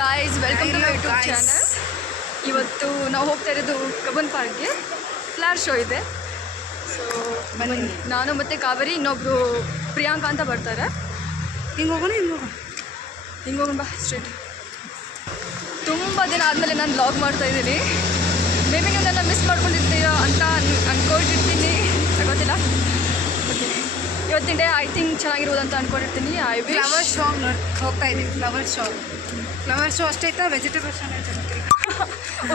Guys welcome to my YouTube channel. ಇವತ್ತು ನಾವು ಹೋಗ್ತಾ ಇರೋದು ಕಬ್ಬನ್ ಪಾರ್ಕ್ಗೆ. ಫ್ಲವರ್ ಶೋ ಇದೆ. ಸೊ ನಾನು ಮತ್ತು ಕಾವೇರಿ ಇನ್ನೊಬ್ಬರು ಪ್ರಿಯಾಂಕಾ ಅಂತ ಬರ್ತಾರೆ. ಹಿಂಗೆ ಹೋಗೋಣ ಬಾ ಸ್ಟ್ರೀಟ್. ತುಂಬ ದಿನ ಆದಮೇಲೆ ನಾನು ವ್ಲಾಗ್ ಮಾಡ್ತಾಯಿದ್ದೀನಿ. ಮೇ ಬಿ ನೀವು ನನ್ನ ಮಿಸ್ ಮಾಡ್ಕೊಂಡಿರ್ತೀರ ಅಂತ ಅಂದ್ಕೊಂಡಿರ್ತೀನಿ, ಗೊತ್ತಿಲ್ಲ. ಓಕೆ, ಇವತ್ತಿನ ಡೇ ಐ ಥಿಂಕ್ ಚೆನ್ನಾಗಿರ್ಬೋದು ಅಂತ ಅಂದ್ಕೊಂಡಿರ್ತೀನಿ. ಫ್ಲವರ್ ಶೋ ಹೋಗ್ತಾ ಇದ್ದೀವಿ. ಫ್ಲವರ್ ಶೋ ಅಷ್ಟೇ ಐತಾ? Vegetable show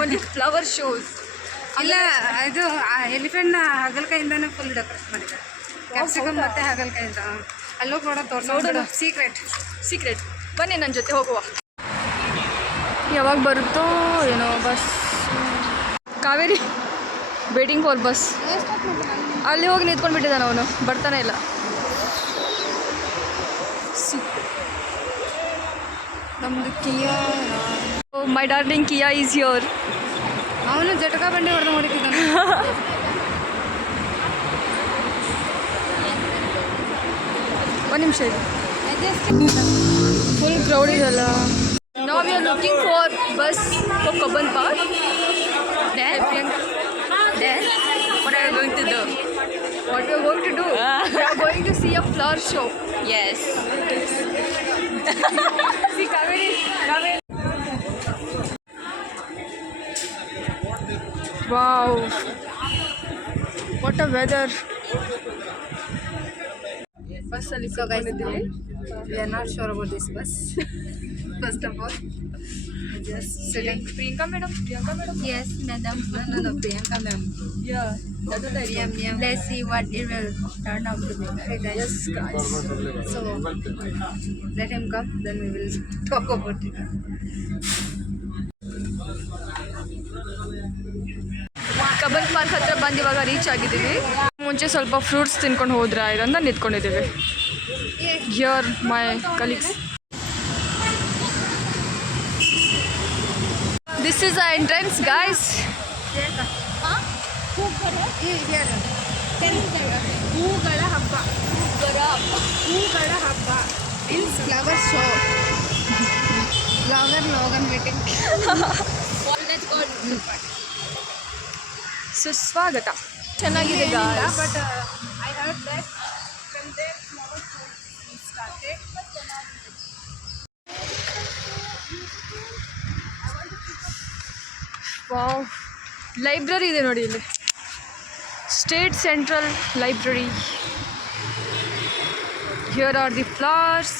only flower shows ಇಲ್ಲ. ಇದು ಎಲಿಫೆಂಟ್ನ ಹಾಗಲಕಾಯಿಂದನೇ ಫುಲ್ ಡೆಕೋರೇಟ್ ಮಾಡಿದ್ದಾರೆ. ಕ್ಯಾಪ್ಸಿಕಮ್ ಮತ್ತು ಹಾಗಲಕಾಯಿಂದ ಅಲ್ಲೋಗಿ ನೋಡೋದು ಸೀಕ್ರೆಟ್. ಬನ್ನಿ ನನ್ನ ಜೊತೆ ಹೋಗುವ. ಯಾವಾಗ ಬರುತ್ತೋ ಏನೋ bus. Kaveri waiting for bus. ಅಲ್ಲಿ ಹೋಗಿ ನಿಂತ್ಕೊಂಡ್ಬಿಟ್ಟಿದ್ದಾನೆ ಅವನು, ಬರ್ತಾನೆ ಇಲ್ಲ. ನಮ್ಮದು Kia, my darling Kia is your. ಅವನು ಜಟಕಾ ಬಂಡಿ ಹೊಡೆದು ಹೊಡಿತಿದ್ದಾನೆ. ಒಂದು ನಿಮಿಷ ಇದೆ, ಫುಲ್ ಕ್ರೌಡ್ ಇದೆಲ್ಲ. Now we are looking for bus for Kabban Park. Then what are you going to do? What we are going to do? We are going to see a flower show. Yes. See Kaveri. Wow. What a weather. Bus ali So guys, we are not sure about this bus. First of all, just sitting. Priyanka madam. Yes, madam. No, Priyanka ma'am. Yeah. That's the idea. Let's see what it will turn out to be. Okay, guys. Yes, guys. So let him come, then we will talk about it. Cubbon park ಹತ್ರ ಬಂದು ಇವಾಗ reach ಆಗಿದ್ದೀವಿ. ಮುಂಚೆ ಸ್ವಲ್ಪ fruits ತಿನ್ಕೊಂಡು ಹೋದ್ರೆ ಆಯ್ತು ಅಂತ ನಿಂತ್ಕೊಂಡಿದ್ದೀವಿ. Here my colleagues. This is a entrance guys. ಹೂಗಳ ಹಬ್ಬ ಇನ್ಸ್ ಫ್ಲವರ್ ಶೋ. ಲೋಗನ್ ಮೀಟಿಂಗ್. ಸುಸ್ವಾಗತ. ಚೆನ್ನಾಗಿದೆ guys. But I heard that from there flower show started. Wow, library ಇದೆ ನೋಡಿ ಇಲ್ಲಿ. State central library. Here are the flowers.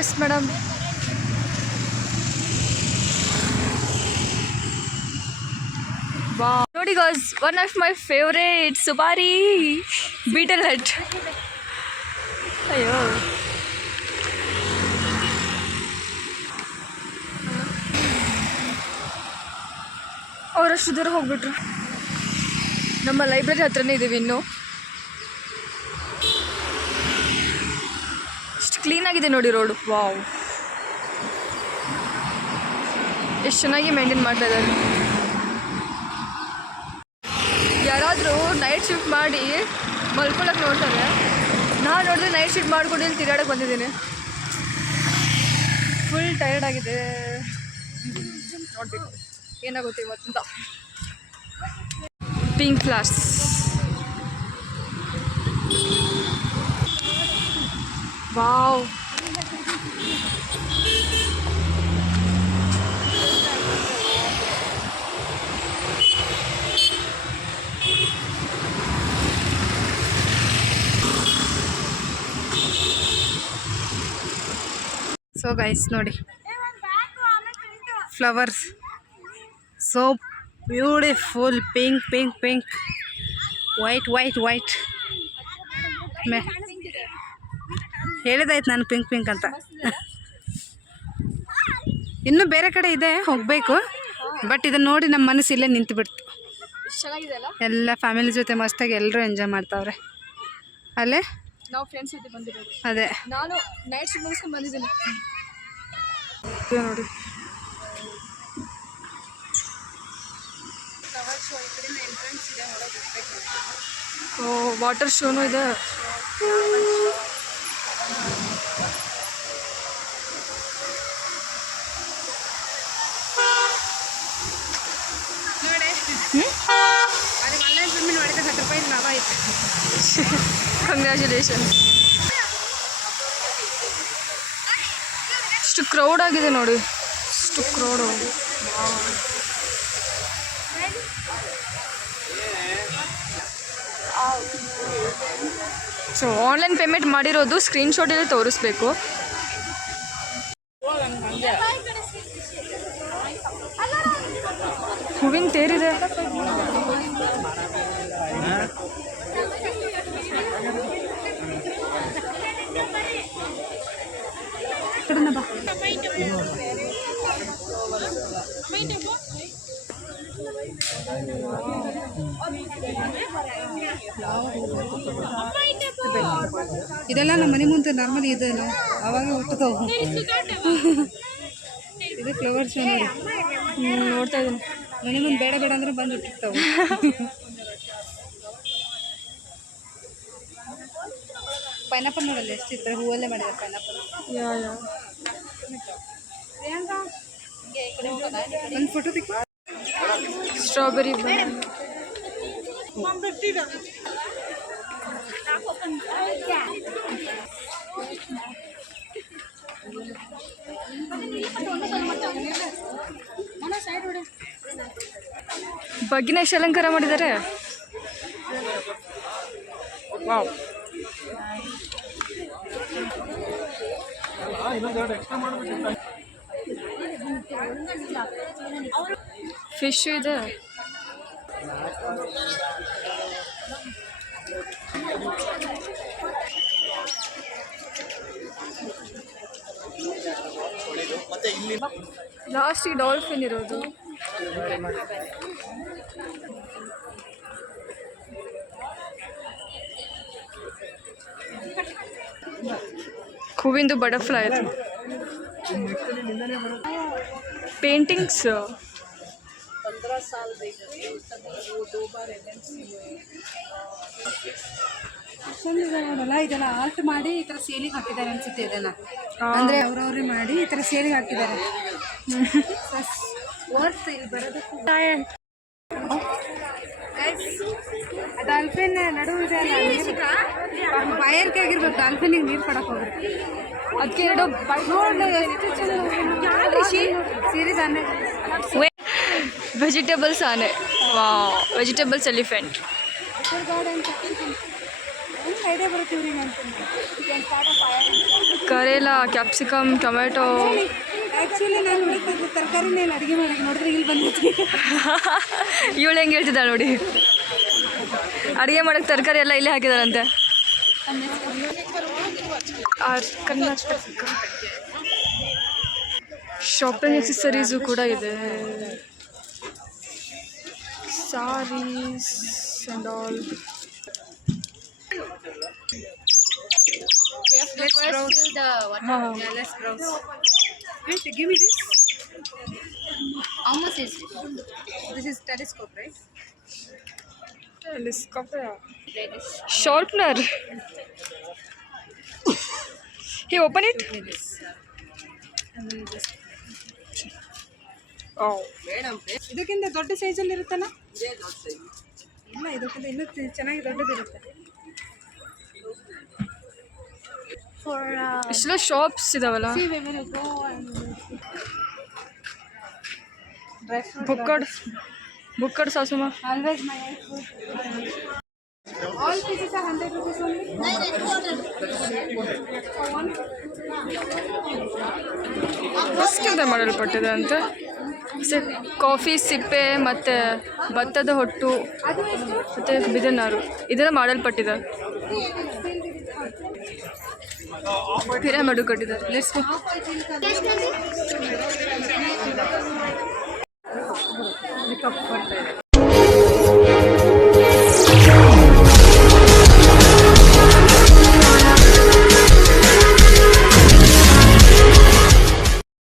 Yes madam. Wow, ನೋಡಿ guys, one of my favourite supari betel hut. ಅಯ್ಯೋ, ಅವರಷ್ಟು ದೂರ ಹೋಗ್ಬಿಟ್ರು. ನಮ್ಮ ಲೈಬ್ರರಿ ಹತ್ರನೇ ಇದ್ದೀವಿ ಇನ್ನೂ. ಎಷ್ಟು ಕ್ಲೀನಾಗಿದೆ ನೋಡಿ ರೋಡು. ವಾವ್, ಎಷ್ಟು ಚೆನ್ನಾಗಿ ಮೇಂಟೈನ್ ಮಾಡ್ತಾ ಇದ್ದಾರೆ. ಯಾರಾದರೂ ನೈಟ್ ಶಿಫ್ಟ್ ಮಾಡಿ ಮಲ್ಕೊಳಕ್ಕೆ ನೋಡ್ತಾರೆ. ನಾನು ನೋಡಿದ್ರೆ ನೈಟ್ ಶಿಫ್ಟ್ ಮಾಡ್ಕೊಂಡು ಇಲ್ಲಿ ತಿರುಗಾಡಕ್ಕೆ ಬಂದಿದ್ದೀನಿ. ಫುಲ್ ಟಯರ್ಡ್ ಆಗಿದೆ. ನೋಡಬೇಕು ಏನಾಗುತ್ತೆ ಇವತ್ತಿಂದ. Pink flowers. Wow, so guys ನೋಡಿ, flowers so beautiful. pink, white. ಹೇಳಿದಾಯ್ತು ನಾನು ಪಿಂಕ್ ಅಂತ. ಇನ್ನೂ ಬೇರೆ ಕಡೆ ಇದೆ ಹೋಗಬೇಕು, ಬಟ್ ಇದನ್ನು ನೋಡಿ ನಮ್ಮ ಮನಸ್ಸು ಇಲ್ಲೇ ನಿಂತು ಬಿಡ್ತು. ಎಲ್ಲ ಫ್ಯಾಮಿಲಿ ಜೊತೆ ಮಸ್ತಾಗಿ ಎಲ್ಲರೂ ಎಂಜಾಯ್ ಮಾಡ್ತಾವ್ರೆ. ಅಲ್ಲೇ ನಾವು ಫ್ರೆಂಡ್ಸ್ ಜೊತೆ ಬಂದಿರೋದು. ಅದೇ ನಾನು ನೈಟ್ ಶಿಫ್ಟ್ ಮುಗಿಸ್ಕೊಂಡು ಬಂದಿದ್ದೀನಿ ನೋಡಿ. ವಾಟರ್ ಶೋನು ಇದೆ. ಕಂಗ್ರ್ಯಾಚುಲೇಷನ್ಸ್. ಇಷ್ಟು ಕ್ರೌಡ್ ಆಗಿದೆ ನೋಡಿ, ಇಷ್ಟು ಕ್ರೌಡು. ಸೊ ಆನ್ಲೈನ್ ಪೇಮೆಂಟ್ ಮಾಡಿರೋದು ಸ್ಕ್ರೀನ್ಶಾಟಲ್ಲಿ ತೋರಿಸ್ಬೇಕು. ಹೂವಿನ ತೇರಿದೆ. ಇದೆಲ್ಲ ನಮ್ಮ ಮನೆ ಮುಂದೆ ನಾರ್ಮಲಿ ಇದೆ, ನಾವು ಅವಾಗ ಹುಟ್ಟುತ್ತವು. ಇದು ಫ್ಲವರ್ ಶೋ ನೋಡಿ, ನೋಡ್ತಾ ಇದ್ದೀನಿ. ಮನೆ ಮುಂದೆ ಬೇಡ ಬೇಡ ಅಂದ್ರೆ ಬಂದು ಹುಟ್ಟಿರ್ತಾವೆ. ಪೈನಾಪಲ್ ನೋಡಲ್ಲ ಎಷ್ಟಿರ್ತಾರೆ, ಹೂವಲ್ಲೇ ಮಾಡಿದ್ದಾರೆ ಪೈನಾಪಲ್. ಒಂದು ಫೋಟೋ ತೆಗಿ. ಸ್ಟ್ರಾಬೆರಿ ಬಗ್ಗಿನ ಎಷ್ಟು ಅಲಂಕಾರ ಮಾಡಿದ್ದಾರೆ. ವಾವ್. ಫಿಶ್ ಇದೆ. ಲಾಸ್ಟಿಗೆ ಡಾಲ್ಫಿನ್ ಇರೋದು. ಹೂವಿಂದು ಬಟರ್ಫ್ಲೈ ಇದೆ. ಪೇಂಟಿಂಗ್ಸ್. ನೋಡಲ್ಲ, ಇದೆಲ್ಲ ಆರ್ಟ್ ಮಾಡಿ ಈ ಥರ ಸೇಲಿಗೆ ಹಾಕಿದ್ದಾರೆ ಅನ್ಸುತ್ತೆ. ಇದೆಲ್ಲ ಅಂದರೆ ಅವ್ರವ್ರೇ ಮಾಡಿ ಈ ಥರ ಸೇಲಿಗೆ ಹಾಕಿದ್ದಾರೆ. ವರ್ತ್ ಇಲ್ಲಿ ಬರೋದಕ್ಕೂ. ಡಾಲ್ಫಿನ್ ನಡುವೆ ಇದೆ ಅಲ್ಲ, ಬಾಯರ್ಕೆ ಆಗಿರ್ಬೇಕು. ಡಾಲ್ಫಿನಿಗೆ ನೀರು ಕೊಡಕ್ಕೆ ಹೋಗುತ್ತೆ. ಅದಕ್ಕೆ ಎರಡು ನೋಡಲು ಎಷ್ಟು ಚೆನ್ನಾಗಿ ಸೀರೀಸ್ ಆನೆ. ವೆಜಿಟೇಬಲ್ಸ್ ಆನೆ. ವಾ, ವೆಜಿಟೇಬಲ್ಸ್ ಎಲಿಫೆಂಟ್. ಐಡಿಯಾ ಬರುತ್ತೆ ಇವ್ರಿಗೆ ಅಂತ. ಕರೇಲ, ಕ್ಯಾಪ್ಸಿಕಮ್, ಟೊಮೆಟೊ. ಆ್ಯಕ್ಚುಲಿ ನಾನು ನೋಡಿದ್ದು ತರಕಾರಿನೇನು ಅಡುಗೆ ಮಾಡಿ ನೋಡಿದ್ರೆ ಇಲ್ಲಿ ಬಂದಿದ್ವಿ. ಇವಳು ಹೆಂಗೆ ಹೇಳ್ತಿದ್ದಾಳೆ ನೋಡಿ, ಅಡುಗೆ ಮಾಡೋಕ್ಕೆ ತರಕಾರಿ ಎಲ್ಲ ಇಲ್ಲೇ ಹಾಕಿದಾರಂತೆ. ಕರ್ನಾಟಕ ಶಾಪಿಂಗ್ ಎಕ್ಸೆಸರೀಸು ಕೂಡ ಇದೆ. Saris and all. Let's browse. Let's browse. Wait, give me this. How much is it? This is telescope, right? Telescope. Sharpener. Hey, open it. Oh. ಇದಕ್ಕಿಂತ ದೊಡ್ಡ ಸೈಜಲ್ಲಿ ಇರುತ್ತಲ್ಲ? ಇಲ್ಲ, ಇದಕ್ಕಿಂತ ಇನ್ನೂ ಚೆನ್ನಾಗಿ ದೊಡ್ಡದಿರುತ್ತೆ. ಇಷ್ಟೆಲ್ಲ ಶಾಪ್ಸ್ ಇದಾವಲ್ಲ. ಬುಕ್ಕಡ್ ಸಾಸುಮ. Always my food. All pieces are 100 rupees only. ಎಷ್ಟಿಂದ ಮಾಡಲ್ಪಟ್ಟಿದೆ ಅಂತ. ಕಾಫಿ ಸಿಪ್ಪೆ ಮತ್ತು ಭತ್ತದ ಹೊಟ್ಟು ಮತ್ತು ಬಿದನಾರು ಇದೆಲ್ಲ ಮಾಡಲ್ಪಟ್ಟಿದೆ. ಪಿರಮಿಡ್ ಕಟ್ಟಿದ್ದಾರೆ. Let's go.